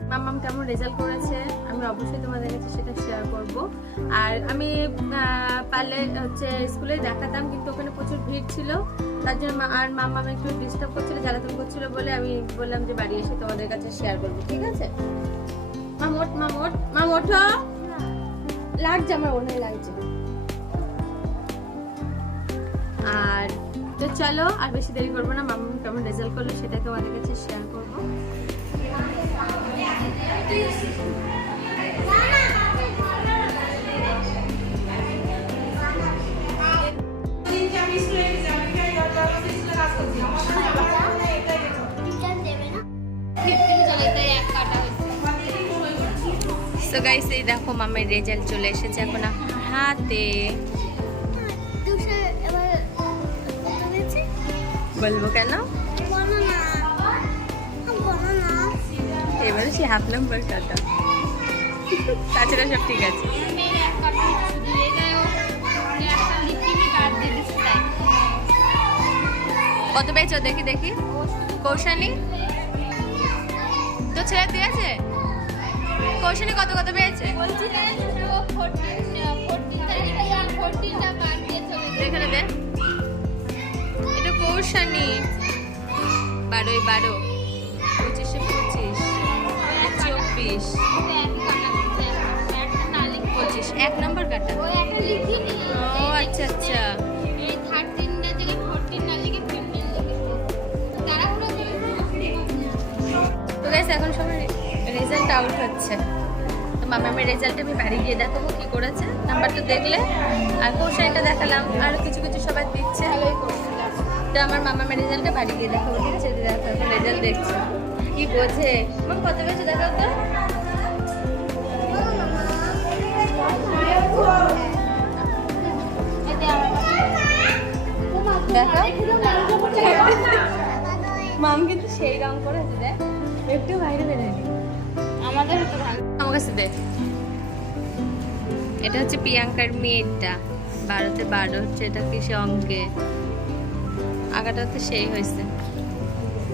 মাম্মাম কেমন রেজাল্ট করেছে আমি অবশ্যই তোমাদের কাছে সেটা শেয়ার করব। আর আমি পারলে হচ্ছে স্কুলে দেখাতাম, কিন্তু ওখানে প্রচুর ভিড় ছিল, তার জন্য আর মাম্মাম একটু ডিস্টার্ব করছিল, জ্বালাতন করছিল বলে আমি বললাম যে বাড়ি এসে তোমাদের কাছে শেয়ার করবো। ঠিক আছে মামোট মামোট মামোট লাগছে, আমার ওনায় লাগছে। আর তো চলো আর বেশি দেরি করবো না, মাম্মাম কেমন রেজাল্ট করলো সেটা তোমাদের কাছে শেয়ার করবো। তো গাইস এই দেখো মামের রেজাল্ট চলে এসেছে এখন আমার হাতে। বলবো কেন, এবারে সে হাফ নাম্বার কাটা, তাছাড়া সব ঠিক আছে। কত পেয়েছো দেখি দেখি, কৌশানী তো ছেলে দিয়েছে, কৌশানী কত কত পেয়েছে এখানে দে, এটা কৌশানী 12 12 25 25 24 25 এক নম্বর কাটা। ও আচ্ছা আচ্ছা, তো গাইস এখন সবাই রেজাল্ট আউট হচ্ছে, তো মামামের রেজাল্ট আমি বাড়ি গিয়ে দেখাবো কি করেছে, নাম্বারটা দেখলে। আর কোশ্চেনটা দেখালাম, আর কিছু কিছু সবাই দিচ্ছে, তো আমার মামামের রেজাল্টটা বাড়ি গিয়ে দেখাবো। ঠিক আছে, দেখো এখন রেজাল্ট দেখছে কি বোঝে। আমার কত পেয়েছে দেখাও তো, দেখো মাম কিন্তু সেই রং করেছে, দেখ একটু বাইরে বেরোয়নি আমাদের। আমার কাছে দেখ, এটা হচ্ছে প্রিয়াঙ্কার মেয়েটা, 12তে 12 হচ্ছে, এটা কিসে অঙ্কে, আগাটা তো সেই হয়েছে,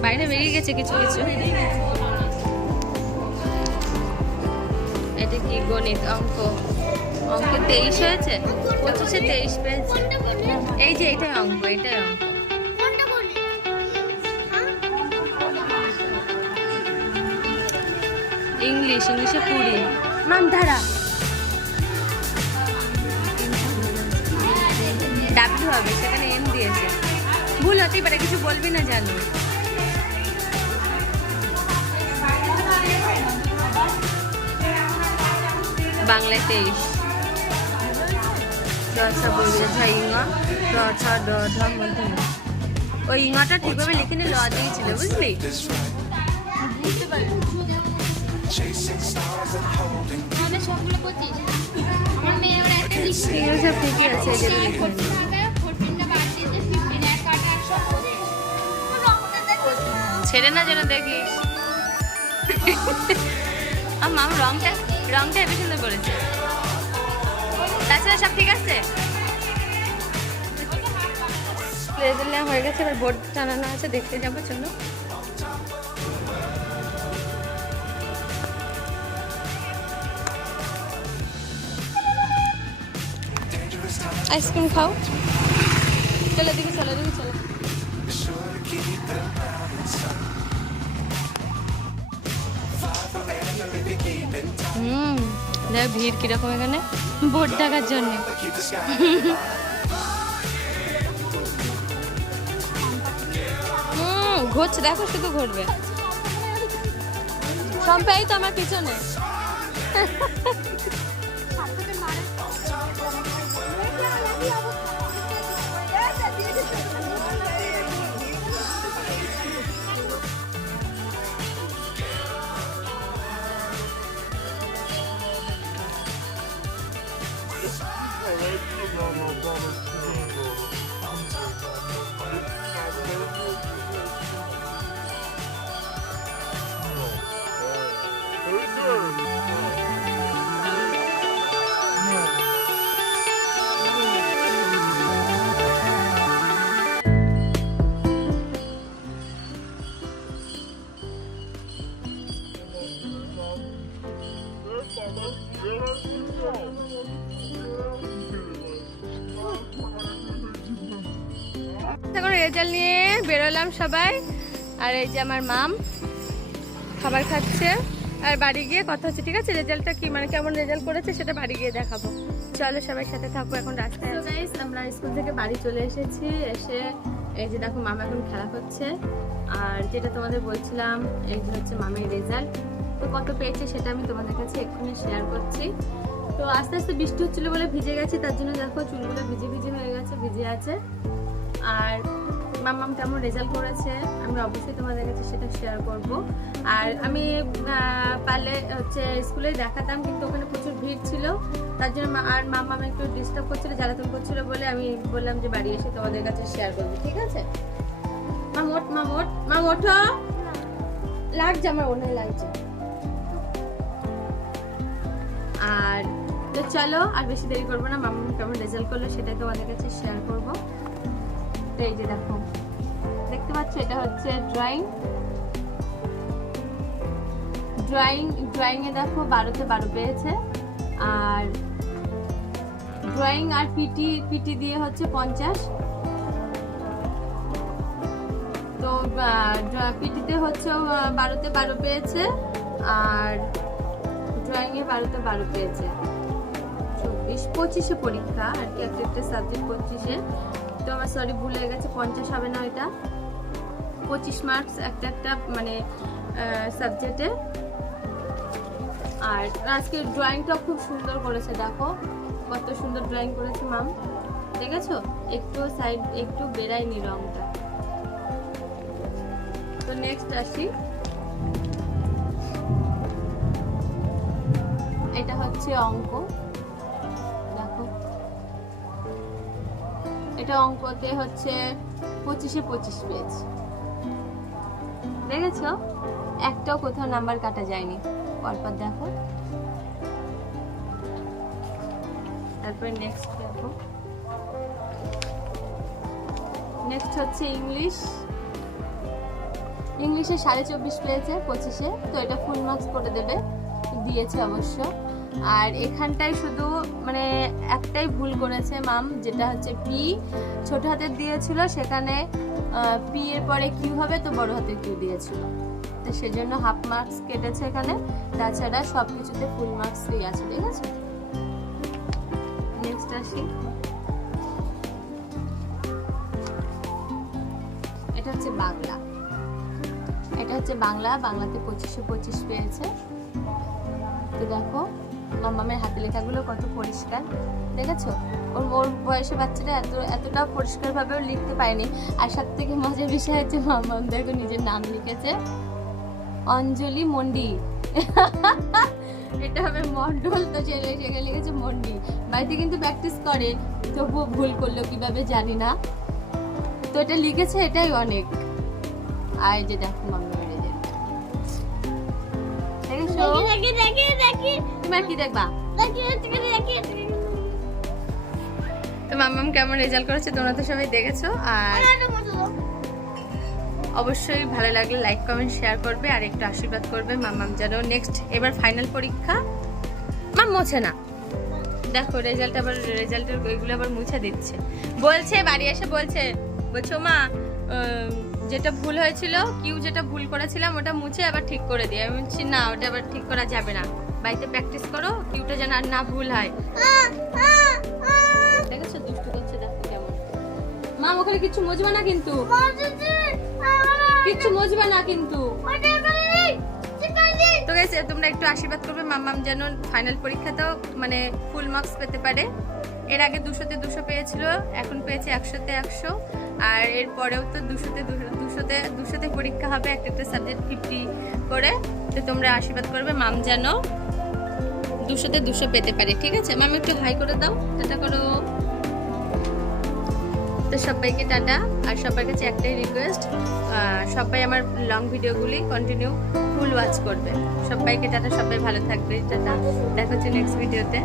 বাইরে বেরিয়ে গেছে কিছু কিছু। এটা কি গণিত অঙ্ক, অঙ্কে 23 হয়েছে, 25-এ 23 পেয়েছে। এই যে এটাই অঙ্ক, এটাই অঙ্ক। ইংলিশে 20 মাম ধারা ডাব্লিউ হবে, সেখানে এম দিয়েছে, ভুল হতেই পারে, কিছু বলবি না জানো। বাংলায় 23 ওই ইংটা ঠিকভাবে লিখে নিয়ে ল দিয়েছিল, বুঝলি? সব ঠিকই আছে, ছেড়ে না যেন দেখিস। মাম রংটা হেবি সুন্দর করেছে, তাছাড়া সব ঠিক আছে। রেজাল্ট নেওয়া হয়ে গেছে, এবার বোর্ড টানানো আছে, দেখতে যাবো চলো। আইসক্রিম খাও, চলো দিকে চলো, দিকে চলো। দেখ ভিড় কিরকম এখানে ভোট দেখার জন্য। ঘুরছে দেখো, শুধু ঘুরবে। সম্পাই তো আমার পিছনে। এখন রেজাল্ট নিয়ে বেরোলাম সবাই, আর এই যে আমার মাম খাবার খাচ্ছে, আর বাড়ি গিয়ে কথা হচ্ছে। ঠিক আছে, রেজাল্টটা কি মানে কেমন রেজাল্ট করেছে সেটা বাড়ি গিয়ে দেখাবো। চলো সবাই সাথে থাকবো। এখন রাস্তায় গাইস আমরা স্কুল থেকে বাড়ি চলে এসেছি। এসে এই যে দেখো মামা এখন খেলা করছে, আর যেটা তোমাদের বলছিলাম এই যে হচ্ছে মামের রেজাল্ট। তো কত পেয়েছে সেটা আমি তোমাদের কাছে এক্ষুনি শেয়ার করছি। তো আস্তে আস্তে বৃষ্টি হচ্ছিল বলে ভিজে গেছি, তার জন্য দেখো চুলগুলো ভিজে ভিজে হয়ে গেছে, ভিজে আছে। আর মাম্মাম কেমন রেজাল্ট করেছে আমি অবশ্যই তোমাদের কাছে সেটা শেয়ার করব। আর আমি পারলে হচ্ছে স্কুলে দেখাতাম, কিন্তু ওখানে প্রচুর ভিড় ছিল, তার জন্য আর মাম্মাম একটু ডিস্টার্ব করছিল, জ্বালাতন করছিল বলে আমি বললাম যে বাড়ি এসে তোমাদের কাছে শেয়ার করবো। ঠিক আছে, মাম ওঠো, লাগছে আমার ওনায় লাগছে। আর তো চলো আর বেশি দেরি করবো না, মাম্মাম কেমন রেজাল্ট করলো সেটাই তোমাদের কাছে শেয়ার করবো। এই যে দেখো দেখতে পাচ্ছ, এটা হচ্ছে ড্রয়িং এ দেখো 12তে 12 পেয়েছে। আর ড্রয়িং আর পিটি দিয়ে হচ্ছে 50। তো পিটিতে হচ্ছে 12তে 12 পেয়েছে, আর ড্রয়িং এ 12তে 12 পেয়েছে। 24-25 পরীক্ষা আর কি, একটা সাবজেক্ট 25-এ। তো আমার সরি ভুল হয়ে গেছে, 50 হবে না, এটা 25 মার্কস একটা মানে সাবজেক্টে। আর আজকে ড্রয়িংটা খুব সুন্দর করেছে, দেখো কত সুন্দর ড্রয়িং করেছে মাম, দেখেছো? একটু সাইড একটু বেরায়নি রংটা। তো নেক্সট আসি, এটা হচ্ছে অঙ্ক। দেখো এটা অঙ্কতে হচ্ছে 25-এ 25 পেয়েছে, দেখেছো? একটাও কোথাও নাম্বার কাটা যায়নি। পরপর দেখো, তারপরে নেক্সট দেখো, নেক্সট হচ্ছে ইংলিশে 24.5 পেয়েছে 25-এ। তো এটা ফুল মার্কস করে দেবে, দিয়েছে অবশ্য। আর এখানটায় শুধু মানে একটাই ভুল করেছে মাম, যেটা হচ্ছে পি ছোট হাতের দিয়েছিল, সেখানে পি এর পরে কিউ হবে, তো বড় হাতের কিউ দিয়েছিল, তো সেজন্য হাফ মার্কস কেটেছে এখানে। তাছাড়া সবকিছুতে ফুল মার্কসই আছে। ঠিক আছে, নেক্সট আসি, এটা হচ্ছে বাংলা। বাংলাতে 25-এ 25 পেয়েছে। তো দেখো মাম্মামের হাতে লেখাগুলো কত পরিষ্কার, দেখেছো? ওর বয়সে বাচ্চারা এতটা পরিষ্কার ভাবেও লিখতে পারেনি। আর সব থেকে মজার বিষয় হচ্ছে মাম্মাম দেখো নিজের নাম লিখেছে, অঞ্জলি মন্ডি। এটা হবে মন্ডল, তো সেখানে লিখেছে মন্ডি। বাড়িতে কিন্তু প্র্যাকটিস করে, তবুও ভুল করলো কিভাবে জানি না। তো এটা লিখেছে, এটাই অনেক। আর যে দেখো মাম্মামের রেজাল্ট, দেখেছো? তোমার কি দেখবা? তো মাম্মাম কেমন রেজাল্ট করেছে তোমরা তো সবাই দেখেছো। আর অবশ্যই ভালো লাগলে লাইক কমেন্ট শেয়ার করবে, আর একটু আশীর্বাদ করবে মাম্মাম যেন নেক্সট এবার ফাইনাল পরীক্ষা মাম মোছে না। দেখো রেজাল্টের এগুলো আবার মুছে দিচ্ছে, বলছে বাড়ি এসে বলছে মা যেটা ভুল হয়েছিল, কিউ যেটা ভুল করেছিলাম ওটা মুছে আবার ঠিক করে দিয়ে। আমি বলছি না, ওটা আবার ঠিক করা যাবে না, বাড়িতে প্র্যাকটিস করো, কিউটা যেন আর না ভুল হয়। দেখেছো দুষ্টু করছে, দেখো কেমন। মা ওখানে কিছু মুছবে না কিন্তু, কিচ্ছু মুছবে না কিন্তু। তো গাইস তোমরা একটু আশীর্বাদ করবে মাম্মাম যেন ফাইনাল পরীক্ষাতেও মানে ফুল মার্কস পেতে পারে। এর আগে 200-তে 200 পেয়েছিল, এখন পেয়েছে 100-তে 100। আর এর পরেও তো 200-তে পরীক্ষা হবে, একটা সাবজেক্ট 50 করে। তো তোমরা আশীর্বাদ করবে মাম যেন 200-তে 200 পেতে পারে। ঠিক আছে, মাম একটু হাই করে দাও, টাটা করো। তো সবাইকে টাটা। আর সবার কাছে একটাই রিকোয়েস্ট, সবাই আমার লং ভিডিওগুলি কন্টিনিউ ফুল ওয়াচ করবে। সবাইকে টাটা, সবাই ভালো থাকবে, টাটা। দেখা হচ্ছে নেক্সট ভিডিওতে।